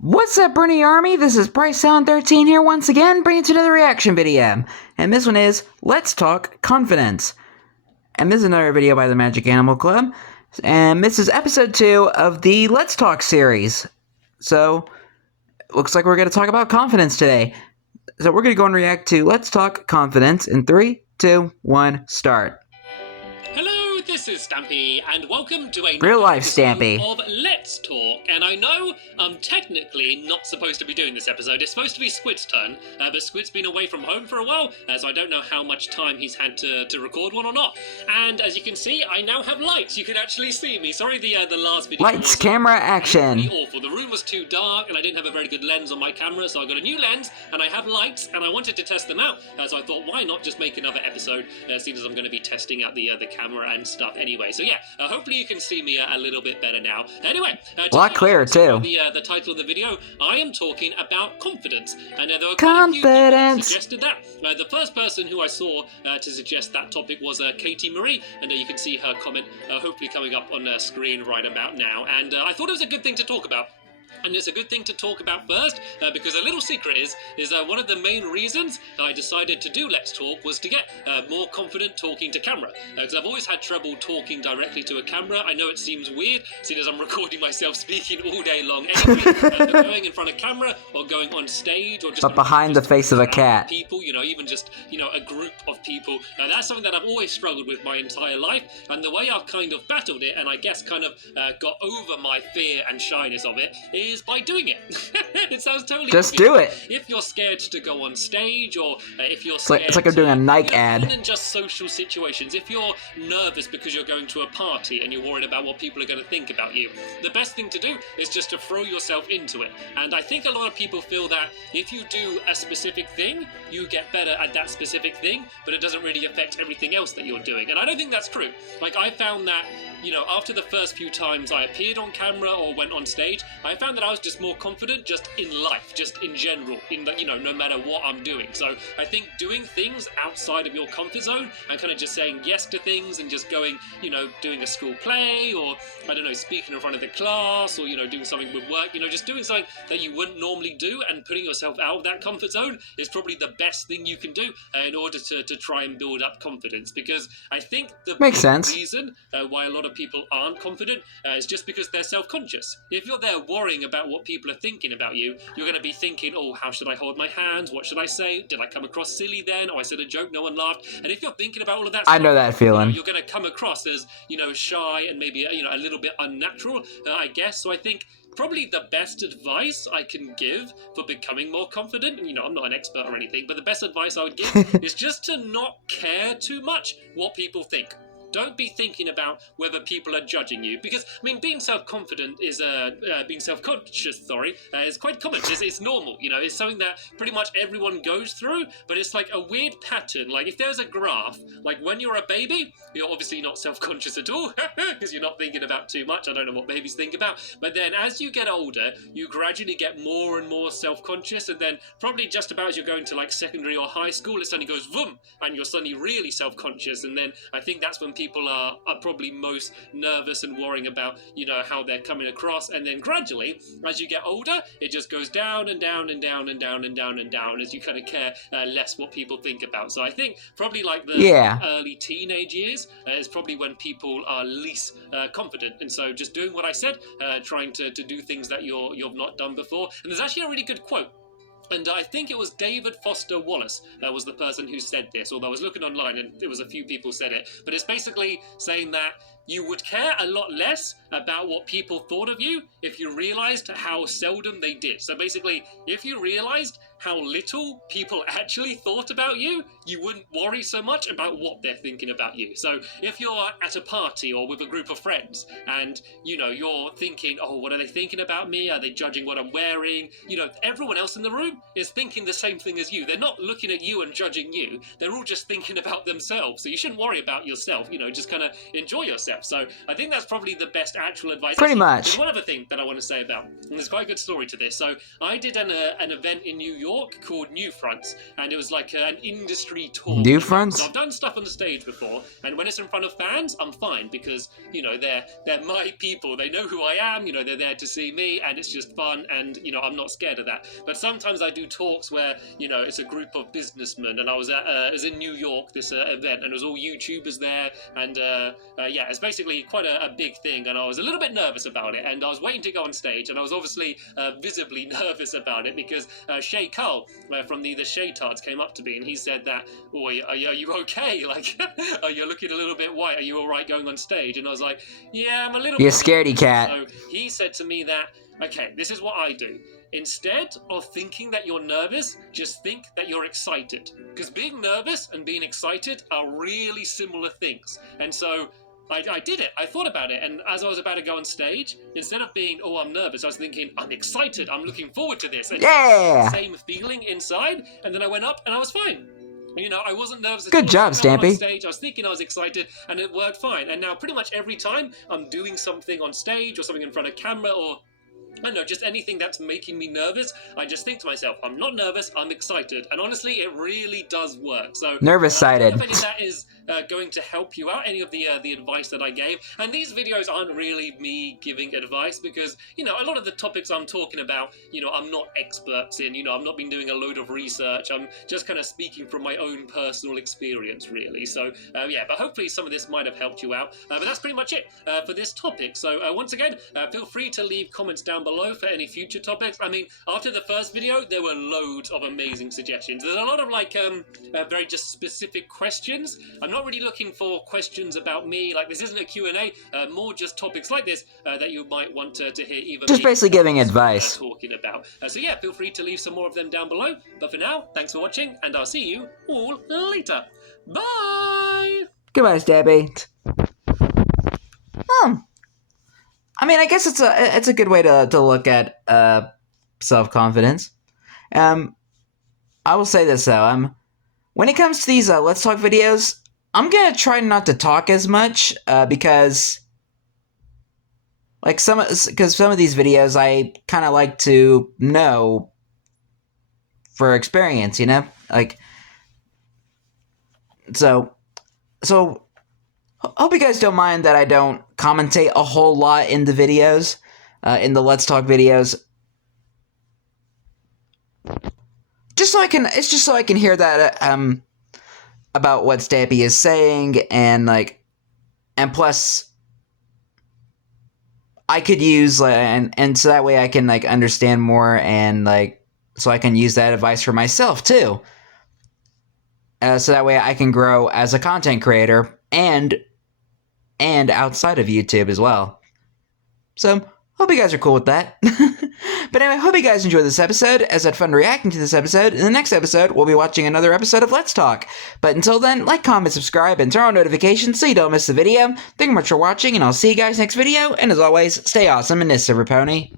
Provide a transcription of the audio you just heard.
What's up, Bernie Army? This is BryceAllen13 here once again, bringing you another reaction video. And this one is Let's Talk Confidence. And this is another video by the Magic Animal Club. And this is episode 2 of the Let's Talk series. So, looks like we're going to talk about confidence today. So we're going to go and react to Let's Talk Confidence in 3, 2, 1, start. Hello, this is Stampy, and welcome to a Real life Stampy of Let's Talk. And I know I'm technically not supposed to be doing this episode. It's supposed to be Squid's turn, but Squid's been away from home for a while, so I don't know how much time he's had to record one or not. And as you can see, I now have lights. You can actually see me. Sorry, the last video lights, camera, action. Pretty awful. The room was too dark, and I didn't have a very good lens on my camera, so I got a new lens, and I have lights, and I wanted to test them out. So I thought, why not just make another episode, seeing as I'm going to be testing out the camera and stuff anyway. So yeah, hopefully you can see me a little bit better now. Anyway, a lot clearer too. The title of the video, I am talking about confidence, and there were confidence. Quite a few people that suggested that. The first person who I saw to suggest that topic was Katie Marie, and you can see her comment hopefully coming up on the screen right about now. And I thought it was a good thing to talk about. And it's a good thing to talk about first, because a little secret is one of the main reasons that I decided to do Let's Talk was to get more confident talking to camera. Because I've always had trouble talking directly to a camera. I know it seems weird, seeing as I'm recording myself speaking all day long anyway. Going in front of camera, or going on stage, or just... But behind the face of a cat. People, even just, a group of people. That's something that I've always struggled with my entire life. And the way I've kind of battled it, and I guess kind of got over my fear and shyness of it, is by doing it. It sounds totally just obvious. Do it. If you're scared to go on stage, or if you're scared it's like I'm doing a Nike ad. Even in just social situations, if you're nervous because you're going to a party and you're worried about what people are going to think about you, the best thing to do is just to throw yourself into it. And I think a lot of people feel that if you do a specific thing, you get better at that specific thing, but it doesn't really affect everything else that you're doing. And I don't think that's true. Like, I found that, after the first few times I appeared on camera or went on stage, I found that I was just more confident just in life, just in general, in the, no matter what I'm doing. So I think doing things outside of your comfort zone and kind of just saying yes to things and just going, doing a school play, or, I don't know, speaking in front of the class, or, doing something with work, just doing something that you wouldn't normally do and putting yourself out of that comfort zone is probably the best thing you can do in order to try and build up confidence. Because I think the reason why a lot of people aren't confident is just because they're self-conscious. If you're there worrying about what people are thinking about you, you're going to be thinking, oh, how should I hold my hands? What should I say? Did I come across silly then? Oh, I said a joke, no one laughed. And if you're thinking about all of that stuff, I know that feeling. You're going to come across as, shy and maybe, a little bit unnatural, I guess. So I think probably the best advice I can give for becoming more confident, and I'm not an expert or anything, but the best advice I would give is just to not care too much what people think. Don't be thinking about whether people are judging you, because being self-confident is being self-conscious. Is quite common. It's normal. It's something that pretty much everyone goes through. But it's like a weird pattern. Like if there's a graph, like when you're a baby, you're obviously not self-conscious at all because you're not thinking about too much. I don't know what babies think about. But then as you get older, you gradually get more and more self-conscious, and then probably just about as you're going to like secondary or high school, it suddenly goes boom, and you're suddenly really self-conscious. And then I think that's when people are probably most nervous and worrying about, how they're coming across. And then gradually, as you get older, it just goes down and down and down and down and down and down as you kind of care less what people think about. So I think probably like the early teenage years is probably when people are least confident. And so just doing what I said, trying to do things that you've not done before. And there's actually a really good quote. And I think it was David Foster Wallace that was the person who said this, although I was looking online and there was a few people said it. But it's basically saying that you would care a lot less about what people thought of you if you realized how seldom they did. So basically, if you realized how little people actually thought about you, you wouldn't worry so much about what they're thinking about you. So if you're at a party or with a group of friends and, you're thinking, oh, what are they thinking about me? Are they judging what I'm wearing? Everyone else in the room is thinking the same thing as you. They're not looking at you and judging you. They're all just thinking about themselves. So you shouldn't worry about yourself, just kind of enjoy yourself. left. So I think that's probably the best actual advice. Pretty Actually, much. There's one other thing that I want to say about, and there's quite a good story to this. So I did an event in New York called New Fronts, and it was like an industry tour. New Fronts? So I've done stuff on the stage before, and when it's in front of fans, I'm fine because, you know, they're my people. They know who I am, you know, they're there to see me, and it's just fun, and, you know, I'm not scared of that. But sometimes I do talks where, you know, it's a group of businessmen, and I was in New York, this event, and it was all YouTubers there, and yeah, it's basically quite a big thing, and I was a little bit nervous about it, and I was waiting to go on stage, and I was obviously visibly nervous about it because Shay Cole from the Shay Tards came up to me, and he said that, oh, are you okay? Like, you're looking a little bit white. Are you all right going on stage? And I was like, yeah, I'm a little bit. You scaredy cat. So he said to me that, okay, this is what I do. Instead of thinking that you're nervous, just think that you're excited. Because being nervous and being excited are really similar things. And so I did it. I thought about it. And as I was about to go on stage, instead of being, oh, I'm nervous, I was thinking, I'm excited. I'm looking forward to this. And yeah! Same feeling inside. And then I went up and I was fine. You know, I wasn't nervous at all. Good job, Stampy. On stage, I was thinking I was excited, and it worked fine. And now pretty much every time I'm doing something on stage or something in front of camera or, I don't know, just anything that's making me nervous, I just think to myself, I'm not nervous, I'm excited. And honestly, it really does work. So nervous-sided. I don't know if any of that is going to help you out, any of the advice that I gave. And these videos aren't really me giving advice because, you know, a lot of the topics I'm talking about, you know, I'm not experts in, you know, I've not been doing a load of research. I'm just kind of speaking from my own personal experience, really. So, yeah, but hopefully some of this might have helped you out. But that's pretty much it for this topic. So, once again, feel free to leave comments down below for any future topics. I mean, after the first video, there were loads of amazing suggestions. There's a lot of, like, very just specific questions. I'm not really looking for questions about me. Like, this isn't a Q&A, more just topics like this that you might want to hear even just basically giving advice. Talking about. So yeah, feel free to leave some more of them down below. But for now, thanks for watching, and I'll see you all later. Bye! Goodbye, Stabby. I mean, I guess it's a good way to look at self-confidence. I will say this though, when it comes to these Let's Talk videos, I'm gonna try not to talk as much because, like, some of these videos I kind of like to know for experience, you know, like, so hope you guys don't mind that I don't commentate a whole lot in the videos, in the Let's Talk videos. It's just so I can hear that, about what Stampy is saying, and plus, I could use, and so that way I can, like, understand more, and, like, so I can use that advice for myself, too. So that way I can grow as a content creator, and outside of YouTube as well. So, hope you guys are cool with that. But anyway, hope you guys enjoyed this episode, as I had fun reacting to this episode. In the next episode, we'll be watching another episode of Let's Talk. But until then, like, comment, subscribe, and turn on notifications so you don't miss the video. Thank you much for watching, and I'll see you guys next video. And as always, stay awesome and this Silver Pony.